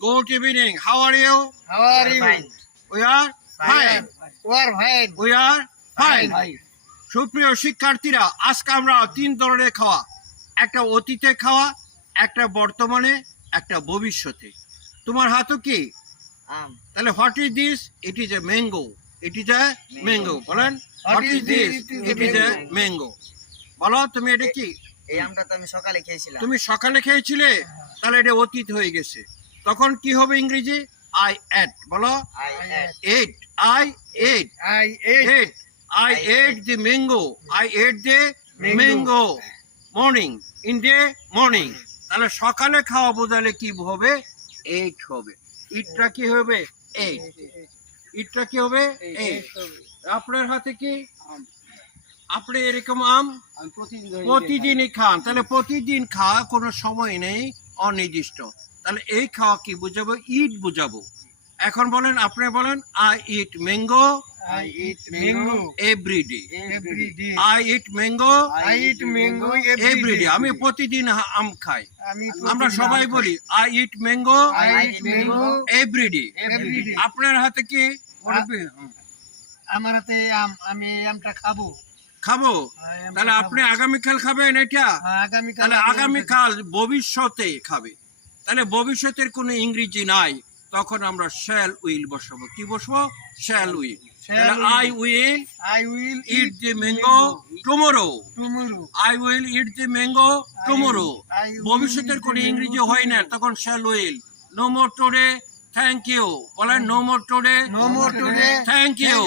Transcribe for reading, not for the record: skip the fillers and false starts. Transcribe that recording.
Good evening. How are you? How are you? Fine. We are fine. We are fine. We are fine. সুপ্রিয় শিক্ষার্থীরা, আজকে আমরা 3 ধরনের খাওয়া, একটা অতীতে খাওয়া, একটা বর্তমানে, একটা ভবিষ্যতে। তোমার হাতে কি? তাহলে what is this? It is a mango. It is a mango. বলেন what is this? It is a mango. বলো তুমি এটা কি? এই আমটা তো আমি সকালে খেয়েছিলাম। তুমি সকালে খেয়েছিলে, তাহলে এটা অতীত হয়ে গেছে। তখন কি হবে ইংরেজি? I ate. বলো I ate. At. I ate. I ate. Ate. I ate the mango. I ate the mango. Morning. In the morning. তাহলে সকালে খাওয়া বোঝালে কি হবে? এইট হবে। ইটটা কি হবে? এইট। ইটটা কি হবে? এইট। আপনার হাতে কি? আপনি এরকম আম প্রতিদিনই খান, তাহলে প্রতিদিন খাওয়া কোনো সময় নেই, অনির্দিষ্ট। তাহলে এই খাওয়া কি বুঝাবো? ইট বুঝাবো। এখন বলেন, আপনি বলেন I eat mango I eat mango everyday. every day. I eat mango I eat mango everyday. every আমি day. প্রতিদিন আম খাই। আমি আমরা সবাই বলি I eat mango I eat mango everyday. every day. আপনার হাতে কি? আমার হাতে আমি এই আমটা খাবো। খাবো। আমটা তাহলে আপনি আগামীকাল খাবেন এটা? আগামীকাল। তাহলে আগামীকাল ভবিষ্যতে খাবে। তাহলে ভবিষ্যতের কোনো ইংরেজি নাই, তখন আমরা শ্যাল উইল বসাবো। কি বসবো? Shall will. তাহলে I will I will eat the mango tomorrow. tomorrow. I will eat the mango tomorrow. I will ভবিষ্যতের eat কোনো the ইংরেজি mango হয় না, তখন shall will. No more today, thank you. বলেন no more today, No more today. Thank you.